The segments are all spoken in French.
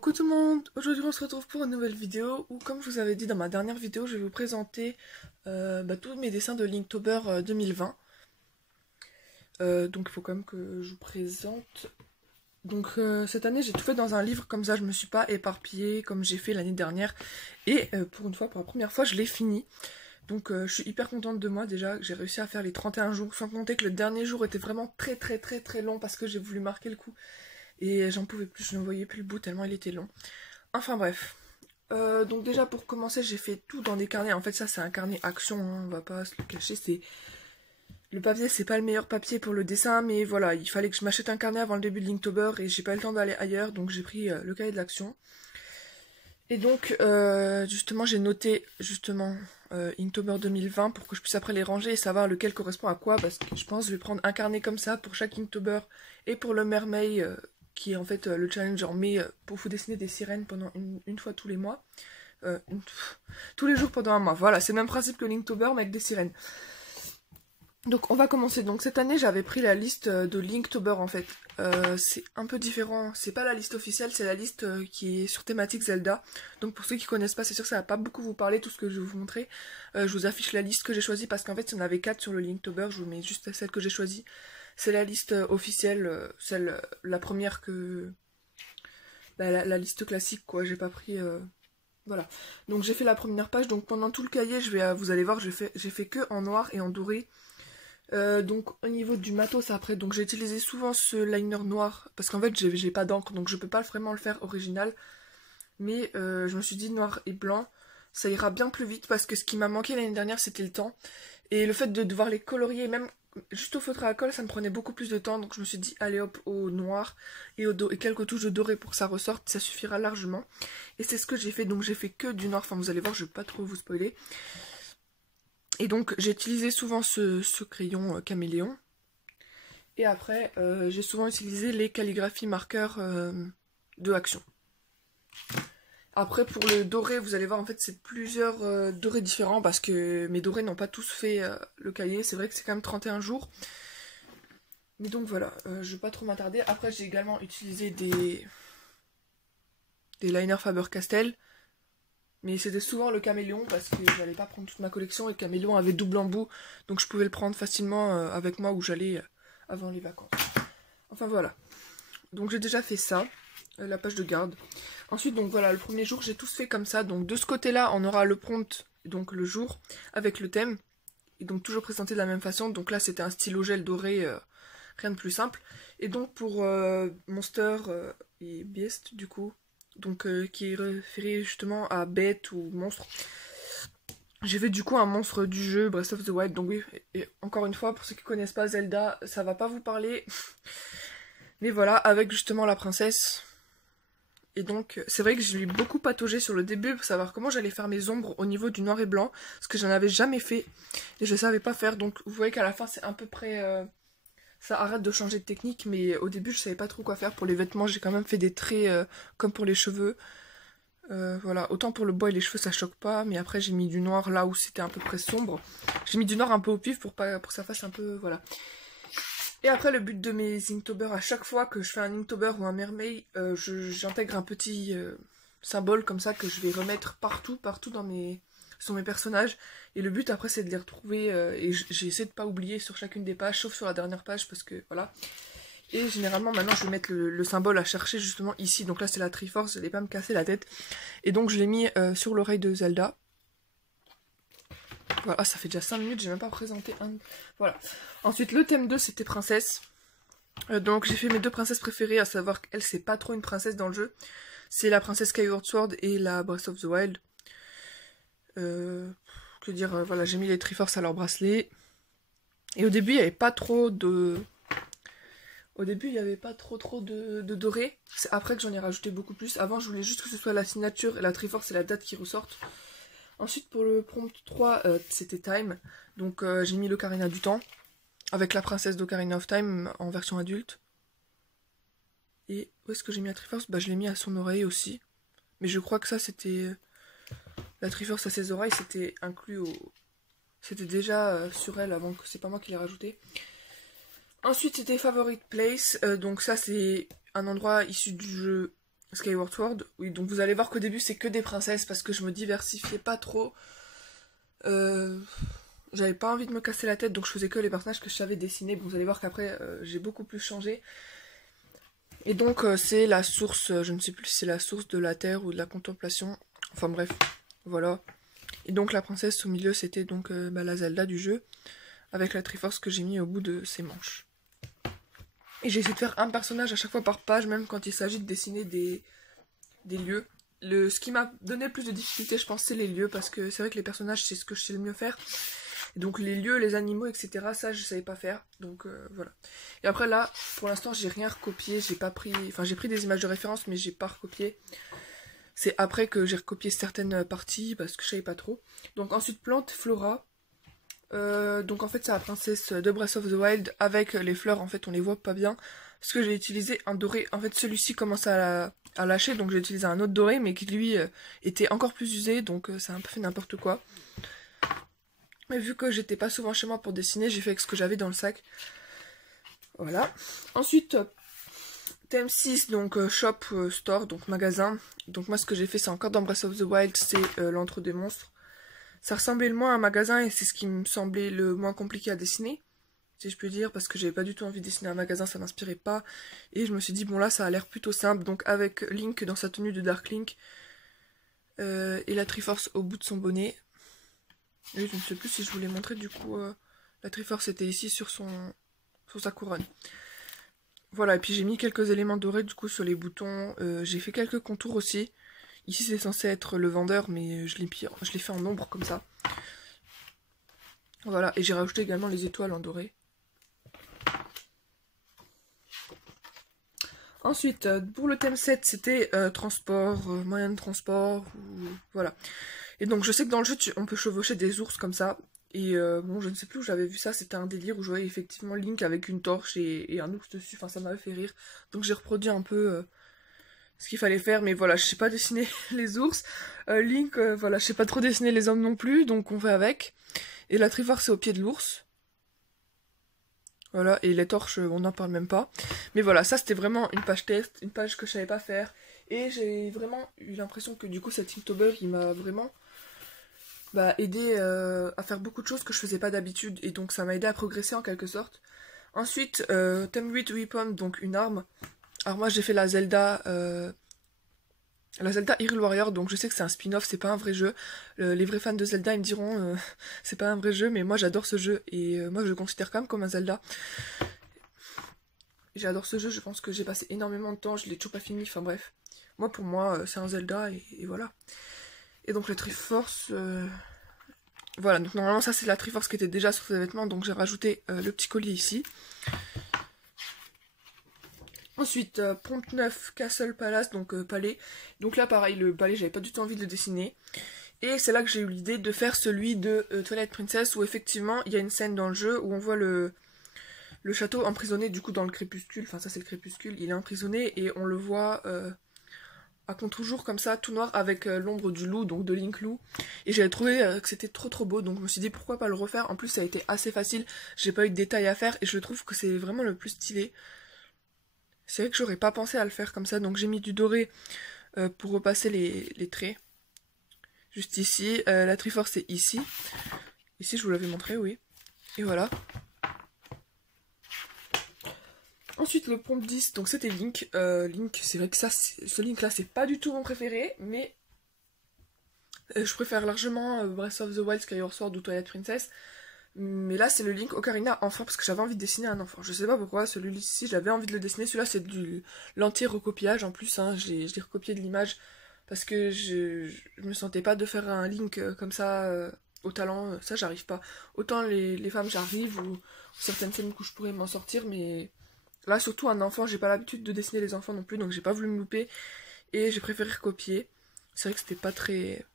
Coucou tout le monde, aujourd'hui on se retrouve pour une nouvelle vidéo où, comme je vous avais dit dans ma dernière vidéo, je vais vous présenter tous mes dessins de Linktober 2020. Donc il faut quand même que je vous présente. Donc cette année j'ai tout fait dans un livre, comme ça je me suis pas éparpillée comme j'ai fait l'année dernière. Et pour une fois, pour la première fois, je l'ai fini. Donc je suis hyper contente de moi déjà, que j'ai réussi à faire les 31 jours, sans compter que le dernier jour était vraiment très long parce que j'ai voulu marquer le coup. Et j'en pouvais plus, je ne voyais plus le bout tellement il était long. Enfin bref. Donc déjà pour commencer, j'ai fait tout dans des carnets. En fait ça c'est un carnet action, hein, on va pas se le cacher. Le papier c'est pas le meilleur papier pour le dessin, mais voilà, il fallait que je m'achète un carnet avant le début de Linktober et j'ai pas eu le temps d'aller ailleurs, donc j'ai pris le cahier de l'action. Et donc justement j'ai noté justement Inktober 2020 pour que je puisse après les ranger et savoir lequel correspond à quoi, parce que je pense que je vais prendre un carnet comme ça pour chaque Inktober et pour le Mermaid qui est en fait le challenge en mai pour vous dessiner des sirènes pendant une fois tous les mois. Tous les jours pendant un mois. Voilà, c'est le même principe que Linktober mais avec des sirènes. Donc on va commencer. Donc cette année j'avais pris la liste de Linktober en fait. C'est un peu différent, c'est pas la liste officielle, c'est la liste qui est sur thématique Zelda. Donc pour ceux qui connaissent pas, c'est sûr que ça va pas beaucoup vous parler tout ce que je vais vous montrer. Je vous affiche la liste que j'ai choisie parce qu'en fait il y en avait 4 sur le Linktober, je vous mets juste celle que j'ai choisie. C'est la liste officielle, celle, la première que... la liste classique quoi, j'ai pas pris... Voilà. Donc j'ai fait la première page, donc pendant tout le cahier, vous allez voir, j'ai fait que en noir et en doré. Donc au niveau du matos après, donc j'ai utilisé souvent ce liner noir parce qu'en fait j'ai pas d'encre donc je peux pas vraiment le faire original, mais je me suis dit noir et blanc ça ira bien plus vite parce que ce qui m'a manqué l'année dernière c'était le temps et le fait de devoir les colorier même juste au feutre à colle ça me prenait beaucoup plus de temps, donc je me suis dit allez hop au noir et et quelques touches de doré pour que ça ressorte, ça suffira largement et c'est ce que j'ai fait. Donc j'ai fait que du noir, enfin vous allez voir, je vais pas trop vous spoiler. Et donc j'ai utilisé souvent ce crayon caméléon. Et après j'ai souvent utilisé les calligraphies marqueurs de action. Après pour le doré, vous allez voir en fait c'est plusieurs dorés différents parce que mes dorés n'ont pas tous fait le cahier. C'est vrai que c'est quand même 31 jours. Mais donc voilà, je vais pas trop m'attarder. Après j'ai également utilisé des liners Faber-Castell. Mais c'était souvent le caméléon parce que j'allais pas prendre toute ma collection et le caméléon avait double embout. Donc je pouvais le prendre facilement avec moi où j'allais avant les vacances. Enfin voilà. Donc j'ai déjà fait ça, la page de garde. Ensuite donc voilà, le premier jour j'ai tout fait comme ça. Donc de ce côté-là on aura le prompt, donc le jour, avec le thème. Et donc toujours présenté de la même façon. Donc là c'était un stylo gel doré, rien de plus simple. Et donc pour Monster et Beast du coup, donc qui est référé justement à bête ou monstre. J'ai fait du coup un monstre du jeu Breath of the Wild, donc oui, et encore une fois, pour ceux qui connaissent pas Zelda, ça va pas vous parler. Mais voilà, avec justement la princesse. Et donc, c'est vrai que j'ai beaucoup pataugé sur le début pour savoir comment j'allais faire mes ombres au niveau du noir et blanc, parce que j'en avais jamais fait, et je savais pas faire, donc vous voyez qu'à la fin c'est à peu près... ça arrête de changer de technique, mais au début je savais pas trop quoi faire. Pour les vêtements j'ai quand même fait des traits comme pour les cheveux. Voilà, autant pour le bois et les cheveux ça choque pas, mais après j'ai mis du noir là où c'était à peu près sombre. J'ai mis du noir un peu au pif pour que ça fasse un peu, voilà. Et après le but de mes Inktober, à chaque fois que je fais un Inktober ou un Mermaid, j'intègre un petit symbole comme ça que je vais remettre partout sur mes personnages. Et le but après c'est de les retrouver et j'ai essayé de pas oublier sur chacune des pages, sauf sur la dernière page parce que voilà. Et généralement maintenant je vais mettre le symbole à chercher justement ici. Donc là c'est la Triforce, je n'allais pas me casser la tête. Et donc je l'ai mis sur l'oreille de Zelda. Voilà, ça fait déjà 5 minutes, j'ai même pas présenté un... Voilà. Ensuite le thème 2 c'était princesse. Donc j'ai fait mes deux princesses préférées, à savoir qu'elle c'est pas trop une princesse dans le jeu. C'est la princesse Skyward Sword et la Breath of the Wild. Que dire, voilà, j'ai mis les Triforce à leur bracelet. Et au début il n'y avait pas trop de... Au début, il n'y avait pas trop de doré. C'est après que j'en ai rajouté beaucoup plus. Avant, je voulais juste que ce soit la signature et la Triforce et la date qui ressortent. Ensuite, pour le prompt 3, c'était Time. Donc, j'ai mis l'Ocarina du Temps. Avec la princesse d'Ocarina of Time en version adulte. Et où est-ce que j'ai mis la Triforce? Bah, je l'ai mis à son oreille aussi. Mais je crois que ça, c'était... La Triforce à ses oreilles, c'était inclus au... C'était déjà sur elle avant que... C'est pas moi qui l'ai rajouté. Ensuite c'était Favorite Place, donc ça c'est un endroit issu du jeu Skyward Sword. Oui, donc vous allez voir qu'au début c'est que des princesses parce que je me diversifiais pas trop. J'avais pas envie de me casser la tête, donc je faisais que les personnages que je savais dessiner. Bon, vous allez voir qu'après j'ai beaucoup plus changé. Et donc c'est la source, je ne sais plus si c'est la source de la terre ou de la contemplation. Enfin bref, voilà. Et donc la princesse au milieu c'était donc la Zelda du jeu, avec la Triforce que j'ai mis au bout de ses manches. Et j'ai essayé de faire un personnage à chaque fois par page, même quand il s'agit de dessiner des lieux. Ce qui m'a donné le plus de difficultés, je pense, c'est les lieux, parce que c'est vrai que les personnages, c'est ce que je sais le mieux faire. Et donc les lieux, les animaux, etc., ça, je savais pas faire. Donc voilà. Et après là, pour l'instant, j'ai rien recopié, j'ai pas pris... Enfin, j'ai pris des images de référence, mais j'ai pas recopié. C'est après que j'ai recopié certaines parties, parce que je savais pas trop. Donc ensuite, plante, flora. Donc en fait c'est la princesse de Breath of the Wild avec les fleurs, en fait on les voit pas bien parce que j'ai utilisé un doré. En fait celui-ci commence à lâcher, donc j'ai utilisé un autre doré mais qui lui était encore plus usé, donc ça a un peu fait n'importe quoi. Mais vu que j'étais pas souvent chez moi pour dessiner, j'ai fait avec ce que j'avais dans le sac. Voilà. Ensuite thème 6, donc shop, store, donc magasin. Donc moi ce que j'ai fait c'est encore dans Breath of the Wild, c'est l'antre des monstres. Ça ressemblait le moins à un magasin et c'est ce qui me semblait le moins compliqué à dessiner, si je peux dire, parce que j'avais pas du tout envie de dessiner un magasin, ça m'inspirait pas. Et je me suis dit, bon là ça a l'air plutôt simple, donc avec Link dans sa tenue de Dark Link, et la Triforce au bout de son bonnet. Et je ne sais plus si je vous l'ai montré, du coup, la Triforce était ici sur sa couronne. Voilà, et puis j'ai mis quelques éléments dorés du coup sur les boutons, j'ai fait quelques contours aussi. Ici c'est censé être le vendeur, mais je l'ai fait en ombre comme ça. Voilà, et j'ai rajouté également les étoiles en doré. Ensuite, pour le thème 7, c'était transport, moyen de transport, voilà. Et donc je sais que dans le jeu, on peut chevaucher des ours comme ça. Et bon, je ne sais plus où j'avais vu ça, c'était un délire où je voyais effectivement Link avec une torche et un ours dessus, enfin ça m'avait fait rire. Donc j'ai reproduit un peu ce qu'il fallait faire, mais voilà, je sais pas dessiner les ours. Link, voilà, je sais pas trop dessiner les hommes non plus, donc on fait avec. Et la Triforce c'est au pied de l'ours. Voilà, et les torches, on n'en parle même pas. Mais voilà, ça c'était vraiment une page test, une page que je savais pas faire. Et j'ai vraiment eu l'impression que du coup cet Inktober, il m'a vraiment aidé à faire beaucoup de choses que je faisais pas d'habitude. Et donc ça m'a aidé à progresser en quelque sorte. Ensuite, thème 8 Weapon, donc une arme. Alors moi j'ai fait la Zelda Hyrule Warrior, donc je sais que c'est un spin-off, c'est pas un vrai jeu. Les vrais fans de Zelda ils me diront c'est pas un vrai jeu, mais moi j'adore ce jeu et moi je le considère quand même comme un Zelda. J'adore ce jeu, je pense que j'ai passé énormément de temps, je l'ai toujours pas fini, enfin bref. Moi pour moi c'est un Zelda et voilà. Et donc la Triforce, voilà, donc normalement ça c'est la Triforce qui était déjà sur ses vêtements, donc j'ai rajouté le petit collier ici. Ensuite, Pont Neuf, Castle Palace, donc palais. Donc là, pareil, le palais, j'avais pas du tout envie de le dessiner. Et c'est là que j'ai eu l'idée de faire celui de Twilight Princess, où effectivement, il y a une scène dans le jeu où on voit le château emprisonné, du coup, dans le crépuscule. Enfin, ça, c'est le crépuscule. Il est emprisonné et on le voit à contre-jour, comme ça, tout noir, avec l'ombre du loup, donc de Link Loup. Et j'avais trouvé que c'était trop beau, donc je me suis dit, pourquoi pas le refaire. En plus, ça a été assez facile. J'ai pas eu de détails à faire et je trouve que c'est vraiment le plus stylé. C'est vrai que j'aurais pas pensé à le faire comme ça, donc j'ai mis du doré pour repasser les traits. Juste ici, la Triforce c'est ici. Ici je vous l'avais montré, oui. Et voilà. Ensuite le pompe 10, donc c'était Link. Link, c'est vrai que ça, ce Link là c'est pas du tout mon préféré, mais je préfère largement Breath of the Wild, Skyward Sword ou Twilight Princess. Mais là c'est le Link Ocarina enfant parce que j'avais envie de dessiner un enfant. Je sais pas pourquoi, celui-ci j'avais envie de le dessiner. Celui-là c'est de l'anti-recopiage en plus, hein. Je l'ai recopié de l'image parce que je me sentais pas de faire un Link comme ça au talent, ça j'arrive pas. Autant les femmes j'arrive ou certaines scènes où je pourrais m'en sortir, mais là surtout un enfant, j'ai pas l'habitude de dessiner les enfants non plus, donc j'ai pas voulu me louper et j'ai préféré recopier. C'est vrai que c'était pas très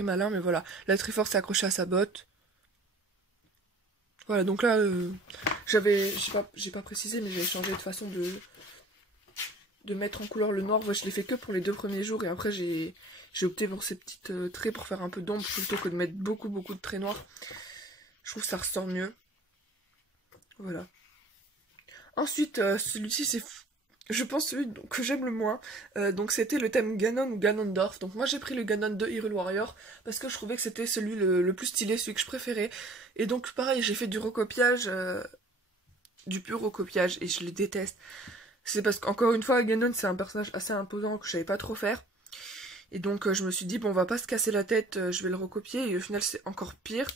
malin, mais voilà. La Triforce est accrochée à sa botte. Voilà, donc là, j'ai pas précisé, mais j'avais changé de façon de mettre en couleur le noir. Je l'ai fait que pour les 2 premiers jours, et après j'ai opté pour ces petites traits pour faire un peu d'ombre, plutôt que de mettre beaucoup de traits noirs. Je trouve que ça ressort mieux. Voilà. Ensuite, celui-ci, je pense celui que j'aime le moins. Donc c'était le thème Ganon ou Ganondorf. Donc moi j'ai pris le Ganon de Hyrule Warrior parce que je trouvais que c'était celui le plus stylé, celui que je préférais. Et donc pareil, j'ai fait du recopiage, du pur recopiage, et je le déteste. C'est parce qu'encore une fois, Ganon c'est un personnage assez imposant que je savais pas trop faire. Et donc je me suis dit, bon on va pas se casser la tête, je vais le recopier, et au final c'est encore pire.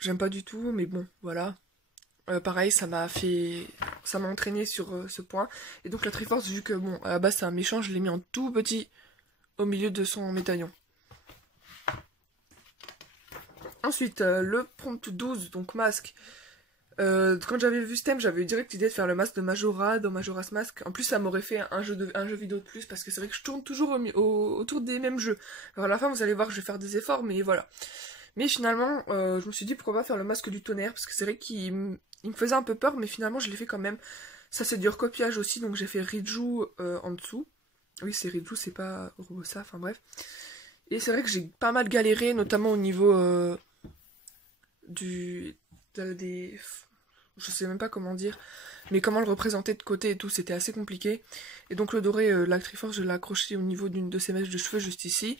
J'aime pas du tout, mais bon, voilà. Pareil, ça m'a entraîné sur ce point. Et donc la Triforce, vu que bon, à la base c'est un méchant, je l'ai mis en tout petit au milieu de son médaillon. Ensuite, le prompt 12, donc masque. Quand j'avais vu ce thème, j'avais eu direct l'idée de faire le masque de Majora dans Majora's Mask. En plus, ça m'aurait fait un jeu vidéo de plus, parce que c'est vrai que je tourne toujours autour des mêmes jeux. Alors à la fin, vous allez voir que je vais faire des efforts, mais voilà. Mais finalement, je me suis dit pourquoi pas faire le masque du tonnerre, parce que c'est vrai qu'il me faisait un peu peur, mais finalement je l'ai fait quand même. Ça c'est du recopiage aussi, donc j'ai fait Riju en dessous. Oui, c'est Riju, c'est pas Robosa, enfin bref. Et c'est vrai que j'ai pas mal galéré, notamment au niveau des... Je sais même pas comment dire, mais comment le représenter de côté et tout, c'était assez compliqué. Et donc le doré, la Triforce, je l'ai accroché au niveau d'une de ses mèches de cheveux juste ici.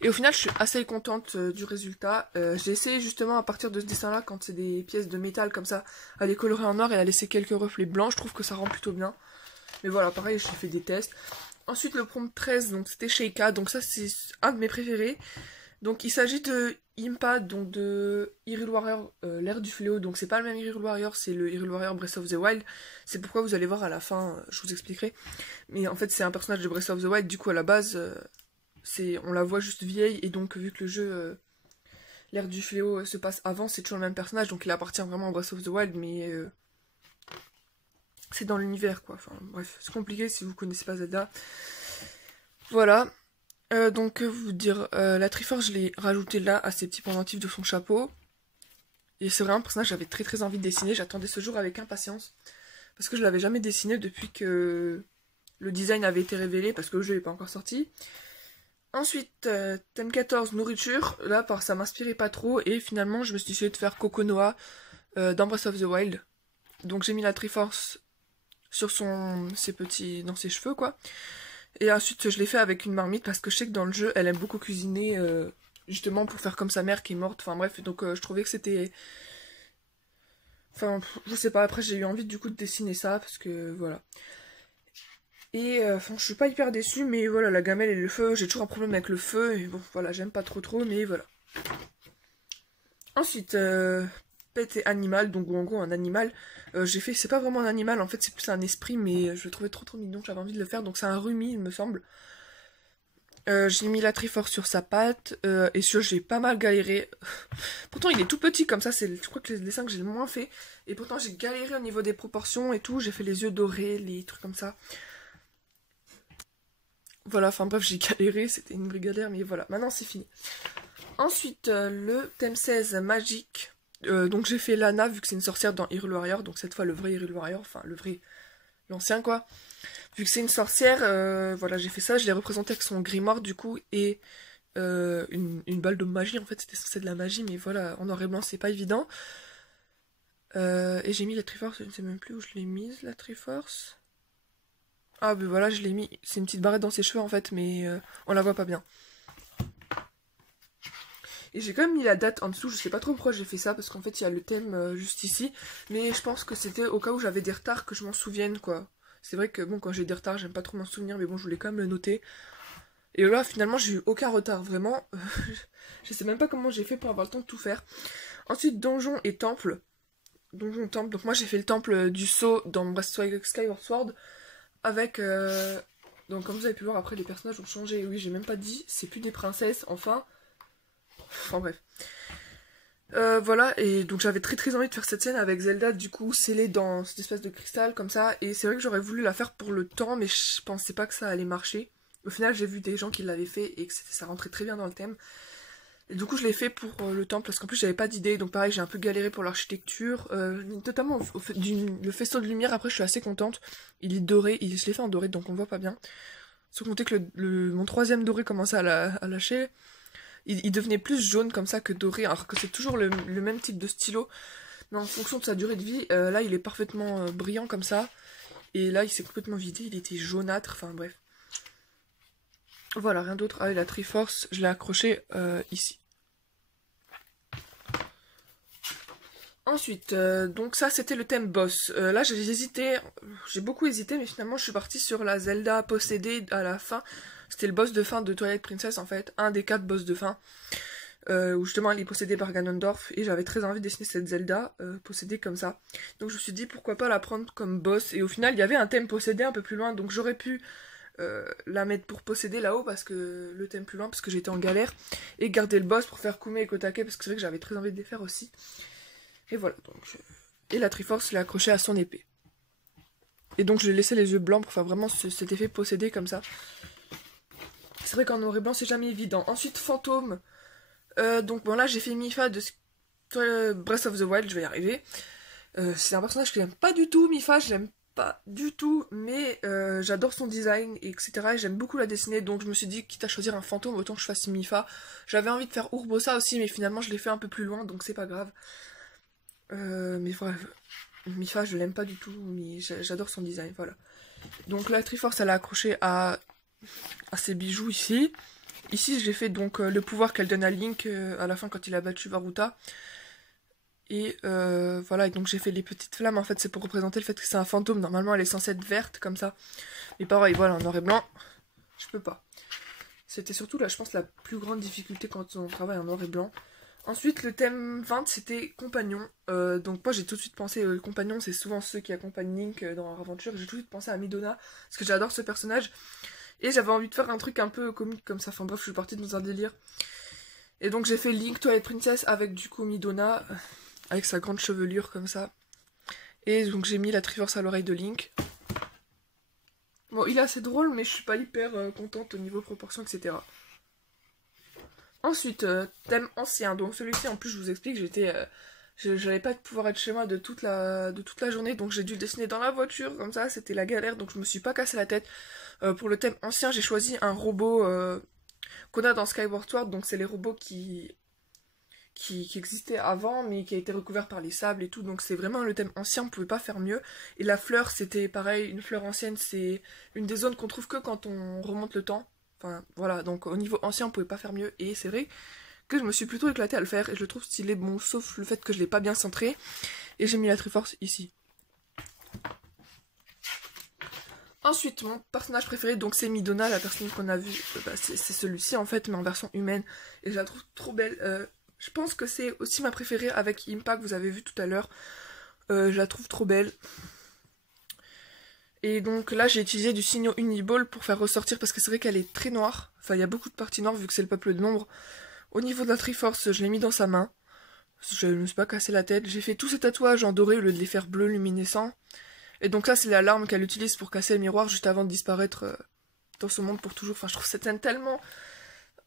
Et au final, je suis assez contente du résultat. J'ai essayé justement à partir de ce dessin-là, quand c'est des pièces de métal comme ça, à les colorer en noir et à laisser quelques reflets blancs. Je trouve que ça rend plutôt bien. Mais voilà, pareil, j'ai fait des tests. Ensuite, le prompt 13, donc c'était Sheikah. Donc ça, c'est un de mes préférés. Donc il s'agit de Impa, donc de Hyrule Warrior, l'ère du fléau. Donc c'est pas le même Hyrule Warrior, c'est le Hyrule Warrior Breath of the Wild. C'est pourquoi vous allez voir à la fin, je vous expliquerai. Mais en fait, c'est un personnage de Breath of the Wild. Du coup, à la base... on la voit juste vieille, et donc vu que le jeu l'ère du fléau se passe avant, c'est toujours le même personnage, donc il appartient vraiment à Breath of the Wild, mais c'est dans l'univers quoi. Enfin bref, c'est compliqué si vous connaissez pas Zelda. Voilà. Donc vous dire, la Triforce je l'ai rajoutée là à ces petits pendentifs de son chapeau. Et c'est vraiment un personnage que j'avais très très envie de dessiner, j'attendais ce jour avec impatience. Parce que je l'avais jamais dessiné depuis que le design avait été révélé, parce que le jeu n'est pas encore sorti. Ensuite, thème 14, nourriture. Là, ça m'inspirait pas trop. Et finalement, je me suis décidé de faire Kokonoha dans Breath of the Wild. Donc j'ai mis la Triforce sur dans ses cheveux, quoi. Et ensuite, je l'ai fait avec une marmite parce que je sais que dans le jeu, elle aime beaucoup cuisiner, justement pour faire comme sa mère qui est morte. Enfin bref, donc je trouvais que c'était... Enfin, je sais pas, après j'ai eu envie du coup de dessiner ça parce que voilà. Et je suis pas hyper déçue, mais voilà, la gamelle et le feu, j'ai toujours un problème avec le feu, et bon, voilà, j'aime pas trop, mais voilà. Ensuite, pet et animal, donc en gros un animal, j'ai fait, c'est pas vraiment un animal, en fait c'est plus un esprit, mais je le trouvais trop mignon, j'avais envie de le faire, donc c'est un rumi, il me semble. J'ai mis la Triforce sur sa patte, et j'ai pas mal galéré. Pourtant il est tout petit comme ça, je crois que les dessins que j'ai le moins fait, et pourtant j'ai galéré au niveau des proportions et tout, j'ai fait les yeux dorés, les trucs comme ça. Voilà, enfin bref, j'ai galéré, c'était une vraie galère, mais voilà, maintenant c'est fini. Ensuite, le thème 16, magique. Donc j'ai fait Lana, vu que c'est une sorcière dans Hyrule Warrior, donc cette fois le vrai Hyrule Warrior, enfin le vrai, l'ancien quoi. Vu que c'est une sorcière, voilà, j'ai fait ça, je l'ai représentée avec son grimoire du coup, et une balle de magie, en fait c'était censé de la magie, mais voilà, en noir et blanc c'est pas évident. Et j'ai mis la Triforce, je ne sais même plus où je l'ai mise, la Triforce. Ah ben voilà, je l'ai mis, c'est une petite barrette dans ses cheveux en fait, mais on la voit pas bien. Et j'ai quand même mis la date en dessous, je sais pas trop pourquoi j'ai fait ça, parce qu'en fait il y a le thème juste ici, mais je pense que c'était au cas où j'avais des retards que je m'en souvienne quoi. C'est vrai que bon, quand j'ai des retards, j'aime pas trop m'en souvenir, mais bon, je voulais quand même le noter. Et là, finalement, j'ai eu aucun retard, vraiment. Je sais même pas comment j'ai fait pour avoir le temps de tout faire. Ensuite, donjon et temple. Donjon, temple, donc moi j'ai fait le temple du sceau dans Skyward Sword, avec... Donc comme vous avez pu voir, après les personnages ont changé, oui, j'ai même pas dit, c'est plus des princesses, enfin bref. Voilà, et donc j'avais très envie de faire cette scène avec Zelda, du coup, scellée dans cette espèce de cristal comme ça, et c'est vrai que j'aurais voulu la faire pour le temps, mais je pensais pas que ça allait marcher. Au final, j'ai vu des gens qui l'avaient fait, et que ça rentrait très bien dans le thème. Et du coup, je l'ai fait pour le temple, parce qu'en plus, j'avais pas d'idée, donc pareil, j'ai un peu galéré pour l'architecture, notamment le faisceau de lumière, après, je suis assez contente. Il est doré, je l'ai fait en doré, donc on voit pas bien. Sans compter que mon troisième doré commençait à lâcher. Il devenait plus jaune comme ça que doré, alors que c'est toujours le même type de stylo. Mais en fonction de sa durée de vie, là il est parfaitement brillant comme ça. Et là, il s'est complètement vidé, il était jaunâtre, enfin bref. Voilà, rien d'autre. Ah, et la Triforce, je l'ai accroché ici. Ensuite, donc ça c'était le thème boss. Là j'ai beaucoup hésité, mais finalement je suis partie sur la Zelda possédée à la fin. C'était le boss de fin de Twilight Princess en fait, un des 4 boss de fin. Où justement elle est possédée par Ganondorf, et j'avais très envie de dessiner cette Zelda possédée comme ça. Donc je me suis dit pourquoi pas la prendre comme boss, et au final il y avait un thème possédé un peu plus loin, donc j'aurais pu la mettre pour posséder là-haut, parce que le thème plus loin, parce que j'étais en galère, et garder le boss pour faire Kume et Kotake, parce que c'est vrai que j'avais très envie de les faire aussi. Et voilà, donc. Et la Triforce, je l'ai accrochée à son épée. Et donc je l'ai laissé les yeux blancs pour faire vraiment cet effet possédé comme ça. C'est vrai qu'en noir et blanc, c'est jamais évident. Ensuite, Fantôme. Donc bon, là, j'ai fait Mipha de Breath of the Wild, je vais y arriver. C'est un personnage que j'aime pas du tout, Mipha, je l'aime pas du tout, mais j'adore son design, etc. Et j'aime beaucoup la dessiner, donc je me suis dit, quitte à choisir un fantôme, autant que je fasse Mipha. J'avais envie de faire Urbosa aussi, mais finalement, je l'ai fait un peu plus loin, donc c'est pas grave. Mais bref, Mipha je l'aime pas du tout, mais j'adore son design, voilà. Donc la Triforce elle a accroché à ses bijoux ici. Ici j'ai fait donc le pouvoir qu'elle donne à Link à la fin quand il a battu Varuta. Et voilà, et donc j'ai fait les petites flammes, en fait c'est pour représenter le fait que c'est un fantôme. Normalement elle est censée être verte comme ça. Mais pareil, voilà, en noir et blanc, je peux pas. C'était surtout là je pense la plus grande difficulté quand on travaille en noir et blanc. Ensuite, le thème 20, c'était compagnon. Donc moi, j'ai tout de suite pensé, compagnon, c'est souvent ceux qui accompagnent Link dans leur aventure. J'ai tout de suite pensé à Midona, parce que j'adore ce personnage. Et j'avais envie de faire un truc un peu comique comme ça. Enfin bref, je suis partie dans un délire. Et donc j'ai fait Link, Twilight Princess, avec du coup Midona, avec sa grande chevelure comme ça. Et donc j'ai mis la Triforce à l'oreille de Link. Bon, il est assez drôle, mais je suis pas hyper contente au niveau proportion, etc. Ensuite, thème ancien. Donc celui-ci, en plus, je vous explique, j'avais pas de pouvoir être chez moi de toute la journée, donc j'ai dû dessiner dans la voiture, comme ça, c'était la galère, donc je me suis pas cassé la tête. Pour le thème ancien, j'ai choisi un robot qu'on a dans Skyward Sword, donc c'est les robots qui existaient avant, mais qui a été recouvert par les sables et tout, donc c'est vraiment le thème ancien, on pouvait pas faire mieux. Et la fleur, c'était pareil, une fleur ancienne, c'est une des zones qu'on trouve que quand on remonte le temps. Enfin, voilà, donc au niveau ancien, on pouvait pas faire mieux, et c'est vrai que je me suis plutôt éclatée à le faire, et je le trouve stylé, bon, sauf le fait que je l'ai pas bien centré, et j'ai mis la Triforce ici. Ensuite, mon personnage préféré, donc c'est Midona, la personne qu'on a vue, c'est celui-ci en fait, mais en version humaine, et je la trouve trop belle. Je pense que c'est aussi ma préférée avec Impa que vous avez vu tout à l'heure, je la trouve trop belle. Et donc là j'ai utilisé du Signo Uniball pour faire ressortir, parce que c'est vrai qu'elle est très noire. Enfin il y a beaucoup de parties noires vu que c'est le peuple de l'ombre. Au niveau de la Triforce, je l'ai mis dans sa main. Je ne me suis pas cassé la tête. J'ai fait tous ces tatouages en doré au lieu de les faire bleu luminescent. Et donc ça c'est l'alarme qu'elle utilise pour casser le miroir juste avant de disparaître dans ce monde pour toujours. Enfin je trouve cette scène tellement...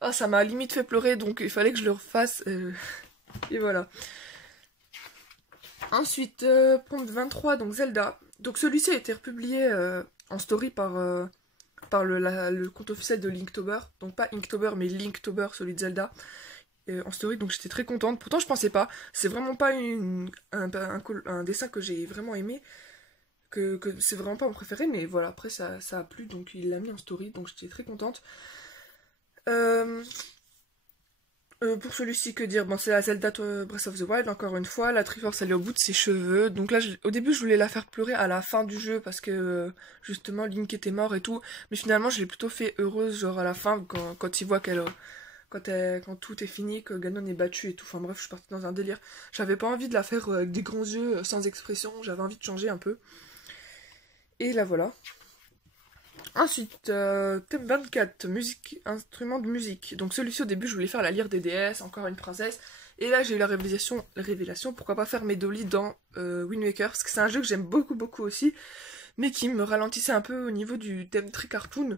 Oh, ça m'a limite fait pleurer, donc il fallait que je le refasse. Et voilà. Ensuite, prompt 23, donc Zelda. Donc celui-ci a été republié en story par le compte officiel de Linktober. Donc pas Inktober, mais Linktober, celui de Zelda. En story, donc j'étais très contente. Pourtant, je pensais pas. C'est vraiment pas un dessin que j'ai vraiment aimé. Que c'est vraiment pas mon préféré, mais voilà, après ça a plu, donc il l'a mis en story, donc j'étais très contente. Pour celui-ci, que dire? Bon, c'est la Zelda Breath of the Wild, encore une fois. La Triforce, elle est au bout de ses cheveux. Donc là, au début, je voulais la faire pleurer à la fin du jeu parce que, justement, Link était mort et tout. Mais finalement, je l'ai plutôt fait heureuse, genre à la fin, quand il voit quand tout est fini, que Ganon est battu et tout. Enfin bref, je suis partie dans un délire. J'avais pas envie de la faire avec des grands yeux, sans expression. J'avais envie de changer un peu. Et là, voilà. Ensuite, thème 24, musique, instrument de musique. Donc celui-ci au début je voulais faire la lyre des déesses, encore une princesse. Et là j'ai eu la révélation, pourquoi pas faire Medoli dans Wind Waker, parce que c'est un jeu que j'aime beaucoup beaucoup aussi, mais qui me ralentissait un peu au niveau du thème très cartoon.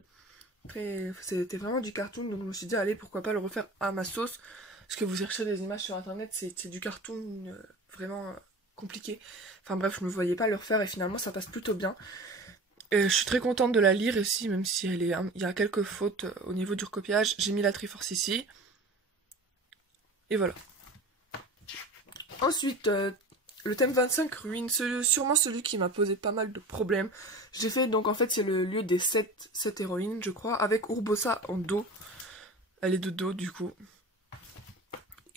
C'était vraiment du cartoon, donc je me suis dit allez pourquoi pas le refaire à ma sauce. Parce que vous cherchez des images sur internet, c'est du cartoon vraiment compliqué. Enfin bref, je me voyais pas le refaire et finalement ça passe plutôt bien. Je suis très contente de la lire ici, même si il y a quelques fautes au niveau du recopiage. J'ai mis la Triforce ici. Et voilà. Ensuite, le thème 25 ruine, sûrement celui qui m'a posé pas mal de problèmes. J'ai fait, donc en fait c'est le lieu des 7 héroïnes je crois, avec Urbosa en dos. Elle est de dos du coup.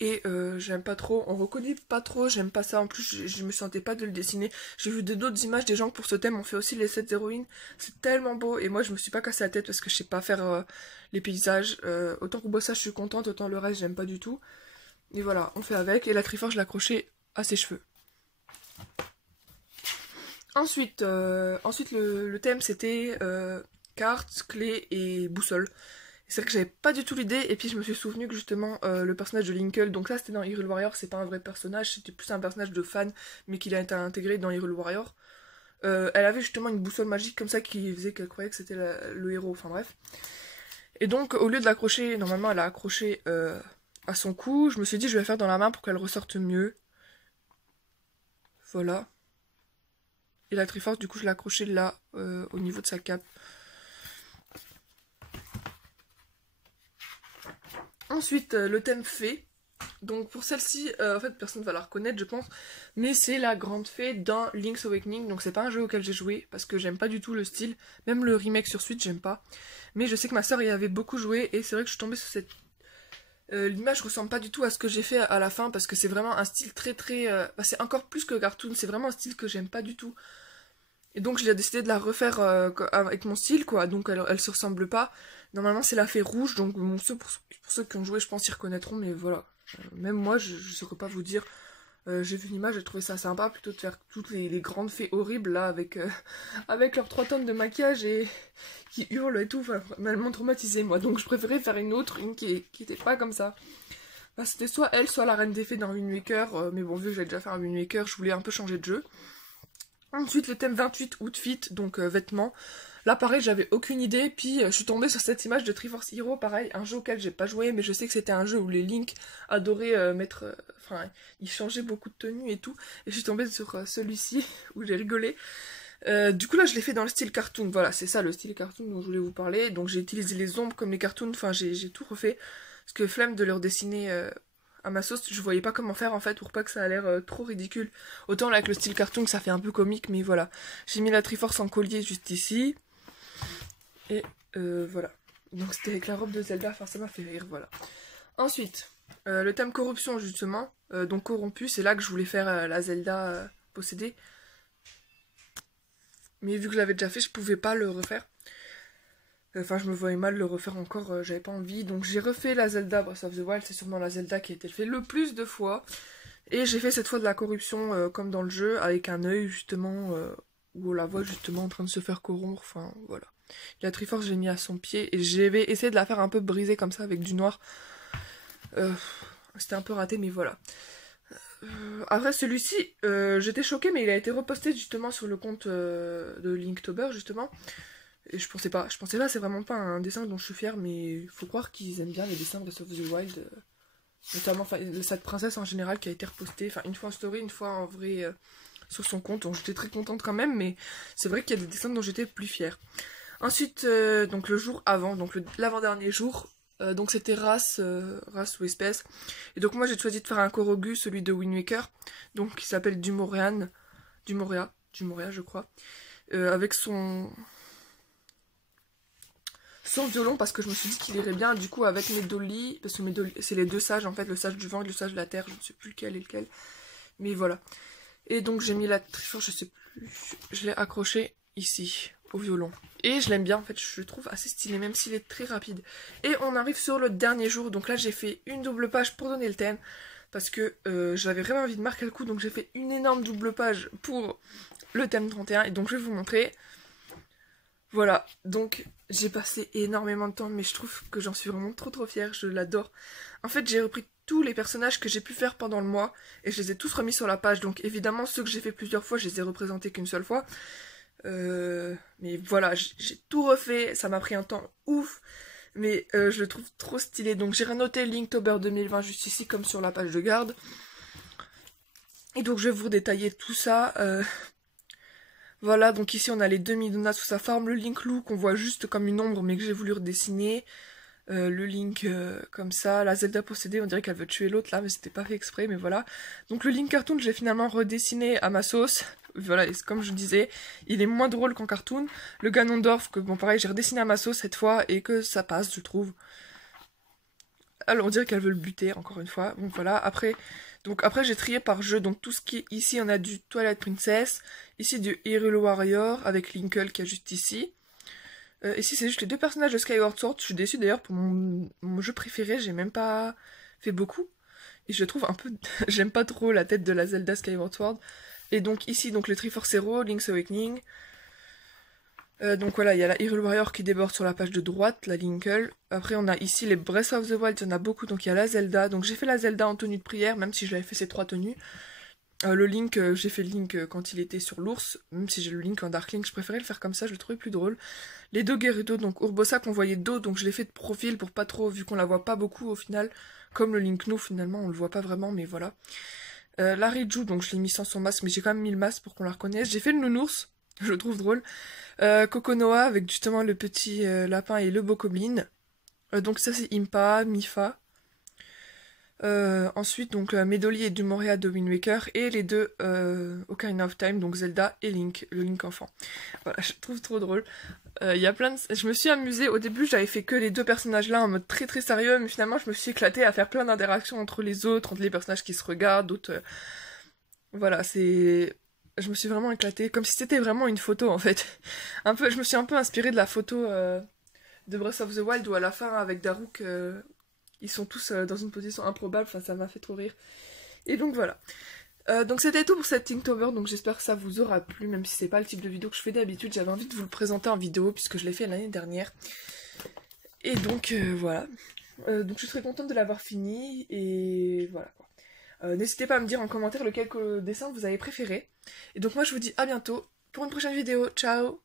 Et j'aime pas trop, on reconnaît pas trop, j'aime pas ça. En plus je me sentais pas de le dessiner. J'ai vu d'autres images des gens pour ce thème ont fait aussi les 7 héroïnes. C'est tellement beau et moi je me suis pas cassé la tête parce que je sais pas faire les paysages. Autant Urbosa je suis contente, autant le reste j'aime pas du tout. Et voilà, on fait avec. Et la Triforce je l'ai accrochée à ses cheveux. Ensuite le thème c'était cartes, clés et boussole. C'est vrai que j'avais pas du tout l'idée, et puis je me suis souvenu que justement le personnage de Linkle, donc là c'était dans Hyrule Warrior, c'est pas un vrai personnage, c'était plus un personnage de fan, mais qu'il a été intégré dans Hyrule Warrior. Elle avait justement une boussole magique comme ça qui faisait qu'elle croyait que c'était le héros, enfin bref. Et donc au lieu de l'accrocher, normalement elle a accroché à son cou, je me suis dit je vais la faire dans la main pour qu'elle ressorte mieux. Voilà. Et la Triforce du coup je l'ai accrochée là, au niveau de sa cape. Ensuite, le thème fée. Donc pour celle-ci, en fait personne ne va la reconnaître je pense, mais c'est la grande fée dans Link's Awakening, donc c'est pas un jeu auquel j'ai joué, parce que j'aime pas du tout le style, même le remake sur Switch j'aime pas, mais je sais que ma soeur y avait beaucoup joué, et c'est vrai que je suis tombée sur cette... l'image ressemble pas du tout à ce que j'ai fait à la fin, parce que c'est vraiment un style très bah, c'est encore plus que cartoon, c'est vraiment un style que j'aime pas du tout. Et donc j'ai décidé de la refaire avec mon style quoi, donc elle se ressemble pas. Normalement c'est la fée rouge, donc bon, pour ceux qui ont joué je pense ils reconnaîtront, mais voilà. Même moi je saurais pas vous dire. J'ai vu l'image, j'ai trouvé ça sympa plutôt de faire toutes les grandes fées horribles là avec, avec leurs 3 tonnes de maquillage et qui hurlent et tout, enfin elles m'ont traumatisé moi, donc je préférais faire une autre, une qui était pas comme ça. Bah, c'était soit elle, soit la reine des fées dans Wind Waker, mais bon vu que j'avais déjà fait un Wind Waker, je voulais un peu changer de jeu. Ensuite, le thème 28, Outfit, donc vêtements. Là, pareil, j'avais aucune idée. Puis, je suis tombée sur cette image de Triforce Hero, pareil, un jeu auquel j'ai pas joué, mais je sais que c'était un jeu où les Link adoraient mettre... Enfin, ils changeaient beaucoup de tenues et tout. Et je suis tombée sur celui-ci, où j'ai rigolé. Du coup, là, je l'ai fait dans le style cartoon. Voilà, c'est ça, le style cartoon dont je voulais vous parler. Donc, j'ai utilisé les ombres comme les cartoons. Enfin, j'ai tout refait. Parce que flemme de leur dessiner... à ma sauce, je voyais pas comment faire en fait pour pas que ça a l'air trop ridicule. Autant là avec le style cartoon ça fait un peu comique, mais voilà. J'ai mis la Triforce en collier juste ici. Et voilà. Donc c'était avec la robe de Zelda, enfin ça m'a fait rire, voilà. Ensuite, le thème corruption justement, donc corrompu, c'est là que je voulais faire la Zelda possédée. Mais vu que je l'avais déjà fait, je pouvais pas le refaire. Enfin, je me voyais mal le refaire encore, j'avais pas envie. Donc j'ai refait la Zelda Breath of the Wild, c'est sûrement la Zelda qui a été faite le plus de fois. Et j'ai fait cette fois de la corruption comme dans le jeu, avec un œil justement, où on la voit justement en train de se faire corrompre, enfin voilà. La Triforce j'ai mis à son pied, et j'avais essayé de la faire un peu brisée comme ça, avec du noir. C'était un peu raté, mais voilà. Après celui-ci, j'étais choquée, mais il a été reposté justement sur le compte de Linktober justement. Et je pensais pas, c'est vraiment pas un dessin dont je suis fière, mais faut croire qu'ils aiment bien les dessins de Breath of the Wild, notamment cette princesse en général qui a été repostée, enfin une fois en story, une fois en vrai sur son compte, donc j'étais très contente quand même, mais c'est vrai qu'il y a des dessins dont j'étais plus fière. Ensuite, donc le jour avant, donc l'avant-dernier jour, donc c'était race ou espèce, et donc moi j'ai choisi de faire un Korogu, celui de Wind Waker, donc qui s'appelle Dumoria je crois, avec son violon parce que je me suis dit qu'il irait bien du coup avec mes dolly, parce que mes dolly, c'est les deux sages en fait, le sage du vent et le sage de la terre, je ne sais plus lequel est lequel, mais voilà. Et donc j'ai mis la Triforce, je sais plus, je l'ai accroché ici au violon. Et je l'aime bien en fait, je le trouve assez stylé même s'il est très rapide. Et on arrive sur le dernier jour, donc là j'ai fait une double page pour donner le thème, parce que j'avais vraiment envie de marquer le coup, donc j'ai fait une énorme double page pour le thème 31, et donc je vais vous montrer. Voilà, donc j'ai passé énormément de temps, mais je trouve que j'en suis vraiment trop fière, je l'adore. En fait, j'ai repris tous les personnages que j'ai pu faire pendant le mois, et je les ai tous remis sur la page, donc évidemment, ceux que j'ai fait plusieurs fois, je les ai représentés qu'une seule fois. Mais voilà, j'ai tout refait, ça m'a pris un temps ouf, mais je le trouve trop stylé. Donc j'ai renoté Linktober 2020 juste ici, comme sur la page de garde. Et donc je vais vous détailler tout ça. Voilà, donc ici on a les deux Midona sous sa forme, le Link Lou qu'on voit juste comme une ombre mais que j'ai voulu redessiner. le Link comme ça, la Zelda possédée, on dirait qu'elle veut tuer l'autre là, mais c'était pas fait exprès, mais voilà. Donc le Link cartoon, je l'ai finalement redessiné à ma sauce. Voilà, et comme je disais, il est moins drôle qu'en cartoon. Le Ganondorf, que bon pareil, j'ai redessiné à ma sauce cette fois, et que ça passe, je trouve. Alors on dirait qu'elle veut le buter, encore une fois. Donc voilà, après j'ai trié par jeu, donc tout ce qui est ici, on a du Twilight Princess, ici du Hyrule Warrior, avec Linkle qui est juste ici. Ici c'est juste les deux personnages de Skyward Sword, je suis déçue d'ailleurs pour mon jeu préféré, j'ai même pas fait beaucoup. Et je trouve un peu... j'aime pas trop la tête de la Zelda Skyward Sword. Et donc ici, donc le Triforce Hero, Link's Awakening. Donc voilà, il y a la Hyrule Warrior qui déborde sur la page de droite, la Linkle. Après on a ici les Breath of the Wild, il y en a beaucoup, donc il y a la Zelda. Donc j'ai fait la Zelda en tenue de prière, même si je l'avais fait ces 3 tenues. Le Link, j'ai fait le Link quand il était sur l'ours, même si j'ai le Link en Dark Link, je préférais le faire comme ça, je le trouvais plus drôle. Les deux Gerudo, donc Urbosa qu'on voyait de dos, donc je l'ai fait de profil pour pas trop, vu qu'on la voit pas beaucoup au final. Comme le Link nous, finalement, on le voit pas vraiment, mais voilà. La Riju, donc je l'ai mis sans son masque, mais j'ai quand même mis le masque pour qu'on la reconnaisse. J'ai fait le nounours, je le trouve drôle. Kokonoha avec justement le petit lapin et le bokoblin. Donc ça c'est Impa, Mifa. Ensuite donc Medoli et Dumoria de Wind Waker et les deux Ocarina of Time, donc Zelda et Link, le Link enfant. Voilà, je trouve trop drôle. Y a plein de... Je me suis amusée, au début j'avais fait que les deux personnages là en mode très très sérieux, mais finalement je me suis éclatée à faire plein d'interactions entre les autres, entre les personnages qui se regardent, d'autres... Voilà, c'est... Je me suis vraiment éclatée, comme si c'était vraiment une photo en fait. Je me suis un peu inspirée de la photo de Breath of the Wild où à la fin avec Daruk, ils sont tous dans une position improbable, enfin ça m'a fait trop rire. Et donc voilà. Donc c'était tout pour cette Inktober, donc j'espère que ça vous aura plu, même si c'est pas le type de vidéo que je fais d'habitude, j'avais envie de vous le présenter en vidéo puisque je l'ai fait l'année dernière. Et donc voilà. Donc je serais contente de l'avoir fini, et voilà quoi. N'hésitez pas à me dire en commentaire lequel dessin vous avez préféré. Et donc moi je vous dis à bientôt pour une prochaine vidéo. Ciao!